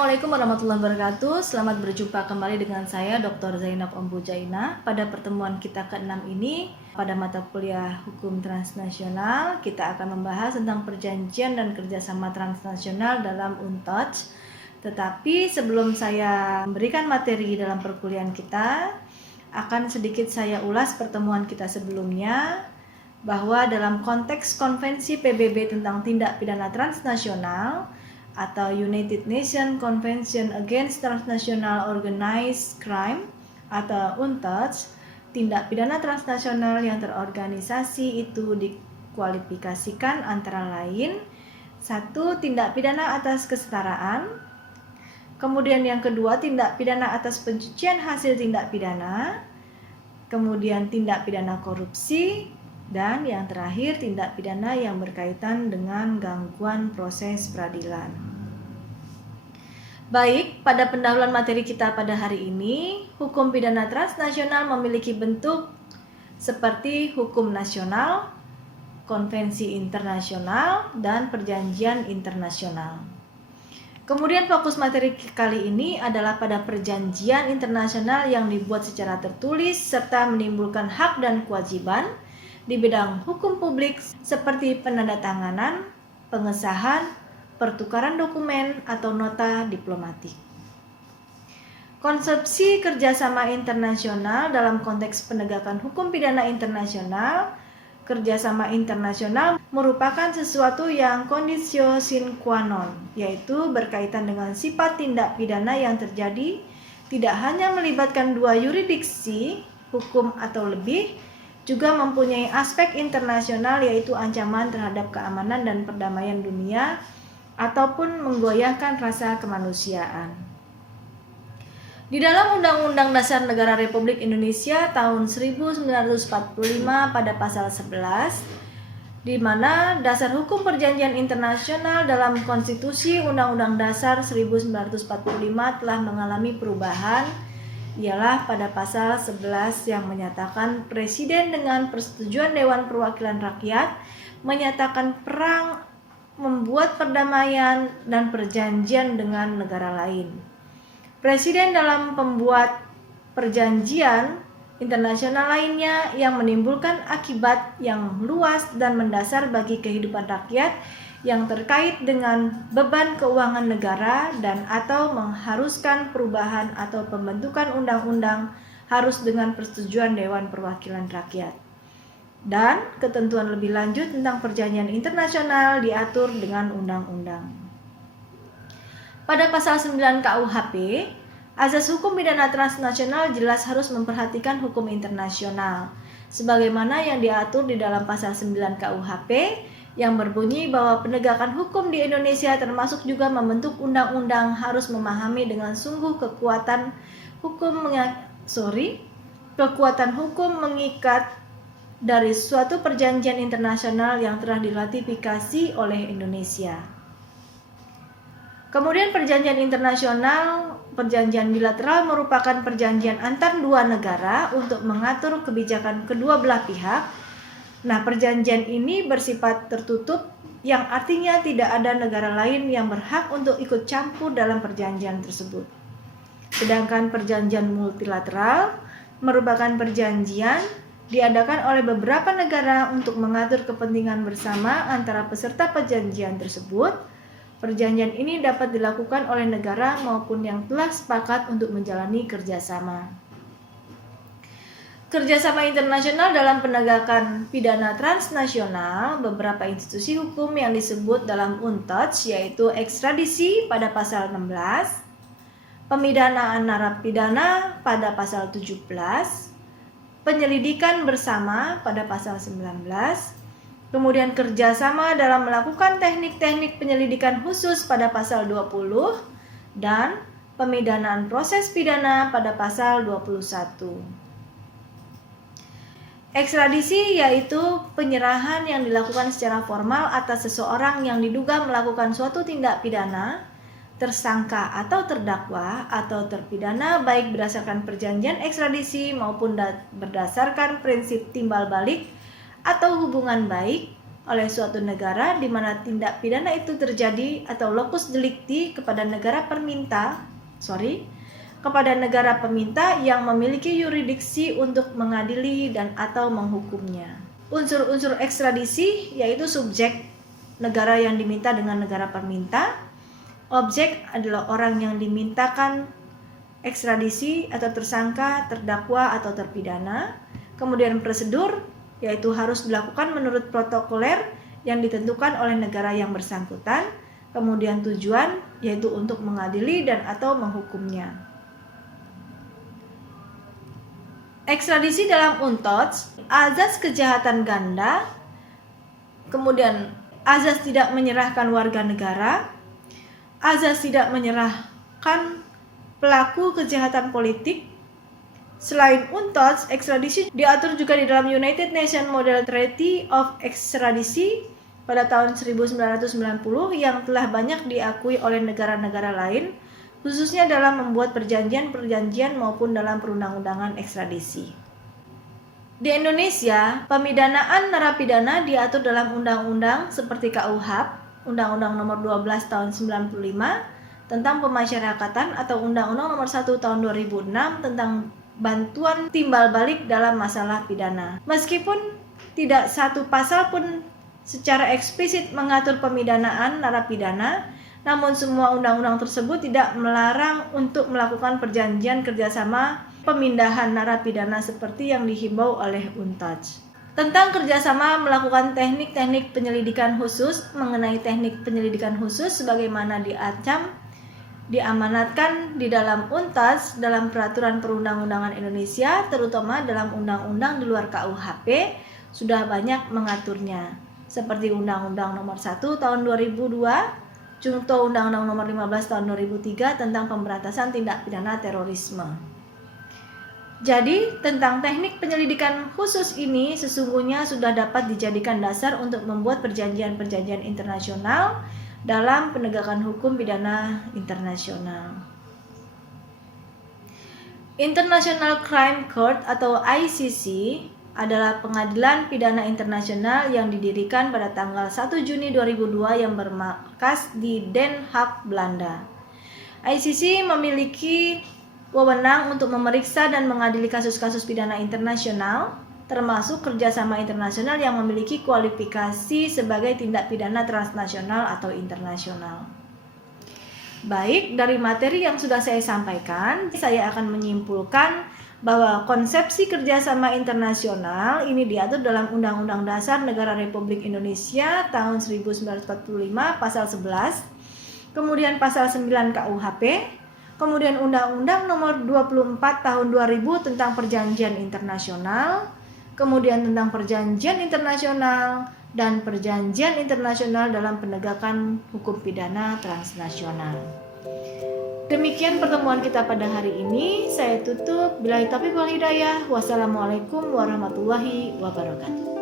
Assalamualaikum warahmatullahi wabarakatuh. Selamat berjumpa kembali dengan saya Dr. Zainab Ombujaina. Pada pertemuan kita ke-6 ini, pada mata kuliah Hukum Transnasional, kita akan membahas tentang perjanjian dan kerjasama transnasional dalam UNTODS. Tetapi sebelum saya memberikan materi dalam perkuliahan kita, akan sedikit saya ulas pertemuan kita sebelumnya, bahwa dalam konteks Konvensi PBB tentang tindak pidana transnasional atau United Nations Convention Against Transnational Organized Crime atau UNTODS, tindak pidana transnasional yang terorganisasi itu dikualifikasikan antara lain: 1. Tindak pidana atas kesetaraan. Kemudian yang kedua, tindak pidana atas pencucian hasil tindak pidana. Kemudian tindak pidana korupsi. Dan yang terakhir, tindak pidana yang berkaitan dengan gangguan proses peradilan. Baik, pada pendahuluan materi kita pada hari ini, hukum pidana transnasional memiliki bentuk seperti hukum nasional, konvensi internasional, dan perjanjian internasional. Kemudian fokus materi kali ini adalah pada perjanjian internasional yang dibuat secara tertulis serta menimbulkan hak dan kewajiban di bidang hukum publik seperti penandatanganan, pengesahan, pertukaran dokumen, atau nota diplomatik. Konsepsi kerjasama internasional dalam konteks penegakan hukum pidana internasional. Kerjasama internasional merupakan sesuatu yang conditio sine qua non, yaitu berkaitan dengan sifat tindak pidana yang terjadi tidak hanya melibatkan dua yurisdiksi hukum atau lebih, juga mempunyai aspek internasional, yaitu ancaman terhadap keamanan dan perdamaian dunia ataupun menggoyahkan rasa kemanusiaan. Di dalam Undang-Undang Dasar Negara Republik Indonesia tahun 1945 pada pasal 11, di mana dasar hukum perjanjian internasional dalam konstitusi Undang-Undang Dasar 1945 telah mengalami perubahan, ialah pada pasal 11 yang menyatakan Presiden dengan persetujuan Dewan Perwakilan Rakyat menyatakan perang, membuat perdamaian dan perjanjian dengan negara lain. Presiden dalam pembuat perjanjian internasional lainnya yang menimbulkan akibat yang luas dan mendasar bagi kehidupan rakyat yang terkait dengan beban keuangan negara dan atau mengharuskan perubahan atau pembentukan undang-undang harus dengan persetujuan Dewan Perwakilan Rakyat. Dan ketentuan lebih lanjut tentang perjanjian internasional diatur dengan undang-undang. Pada pasal 9 KUHP, azas hukum pidana transnasional jelas harus memperhatikan hukum internasional, sebagaimana yang diatur di dalam pasal 9 KUHP, yang berbunyi bahwa penegakan hukum di Indonesia termasuk juga membentuk undang-undang harus memahami dengan sungguh kekuatan hukum mengikat dari suatu perjanjian internasional yang telah diratifikasi oleh Indonesia. Kemudian perjanjian internasional, perjanjian bilateral merupakan perjanjian antar dua negara untuk mengatur kebijakan kedua belah pihak. Nah, perjanjian ini bersifat tertutup, yang artinya tidak ada negara lain yang berhak untuk ikut campur dalam perjanjian tersebut. Sedangkan perjanjian multilateral merupakan perjanjian diadakan oleh beberapa negara untuk mengatur kepentingan bersama antara peserta perjanjian tersebut. Perjanjian ini dapat dilakukan oleh negara maupun yang telah sepakat untuk menjalani kerjasama. Kerjasama internasional dalam penegakan pidana transnasional, beberapa institusi hukum yang disebut dalam UNTODS yaitu ekstradisi pada pasal 16, pemidanaan narapidana pada pasal 17, penyelidikan bersama pada pasal 19, kemudian kerjasama dalam melakukan teknik-teknik penyelidikan khusus pada pasal 20, dan pemidanaan proses pidana pada pasal 21. Ekstradisi yaitu penyerahan yang dilakukan secara formal atas seseorang yang diduga melakukan suatu tindak pidana, tersangka atau terdakwa atau terpidana, baik berdasarkan perjanjian ekstradisi maupun berdasarkan prinsip timbal balik atau hubungan baik oleh suatu negara di mana tindak pidana itu terjadi atau locus delicti kepada negara peminta yang memiliki yurisdiksi untuk mengadili dan atau menghukumnya. Unsur-unsur ekstradisi yaitu subjek negara yang diminta dengan negara peminta, objek adalah orang yang dimintakan ekstradisi atau tersangka, terdakwa atau terpidana, kemudian prosedur yaitu harus dilakukan menurut protokoler yang ditentukan oleh negara yang bersangkutan, kemudian tujuan yaitu untuk mengadili dan atau menghukumnya. Ekstradisi dalam UNTOD, azas kejahatan ganda, kemudian azas tidak menyerahkan warga negara, azas tidak menyerahkan pelaku kejahatan politik. Selain UNTOD, ekstradisi diatur juga di dalam United Nations Model Treaty of Extradition pada tahun 1990 yang telah banyak diakui oleh negara-negara lain, khususnya dalam membuat perjanjian-perjanjian maupun dalam perundang-undangan ekstradisi. Di Indonesia, pemidanaan narapidana diatur dalam undang-undang seperti KUHP, Undang-Undang Nomor 12 Tahun 95 tentang Pemasyarakatan atau Undang-Undang Nomor 1 Tahun 2006 tentang bantuan timbal balik dalam masalah pidana. Meskipun tidak satu pasal pun secara eksplisit mengatur pemidanaan narapidana, namun semua undang-undang tersebut tidak melarang untuk melakukan perjanjian kerjasama pemindahan narapidana seperti yang dihimbau oleh UNTOD. Tentang kerjasama melakukan teknik-teknik penyelidikan khusus, mengenai teknik penyelidikan khusus sebagaimana diamanatkan di dalam UNTAS dalam peraturan perundang-undangan Indonesia, terutama dalam undang-undang di luar KUHP, sudah banyak mengaturnya, seperti Undang-Undang Nomor 1 Tahun 2002, contoh Undang-Undang Nomor 15 Tahun 2003 tentang pemberantasan tindak pidana terorisme. Jadi, tentang teknik penyelidikan khusus ini sesungguhnya sudah dapat dijadikan dasar untuk membuat perjanjian-perjanjian internasional dalam penegakan hukum pidana internasional. International Crime Court atau ICC adalah pengadilan pidana internasional yang didirikan pada tanggal 1 Juni 2002 yang bermarkas di Den Haag, Belanda. ICC memiliki wewenang untuk memeriksa dan mengadili kasus-kasus pidana internasional, termasuk kerjasama internasional yang memiliki kualifikasi sebagai tindak pidana transnasional atau internasional. Baik, dari materi yang sudah saya sampaikan, saya akan menyimpulkan bahwa konsepsi kerjasama internasional ini diatur dalam Undang-Undang Dasar Negara Republik Indonesia tahun 1945 pasal 11, kemudian pasal 9 KUHP, kemudian Undang-Undang Nomor 24 tahun 2000 tentang Perjanjian Internasional, kemudian tentang perjanjian internasional dan perjanjian internasional dalam penegakan hukum pidana transnasional. Demikian pertemuan kita pada hari ini. Saya tutup. Billahi taufiq wal hidayah. Wassalamualaikum warahmatullahi wabarakatuh.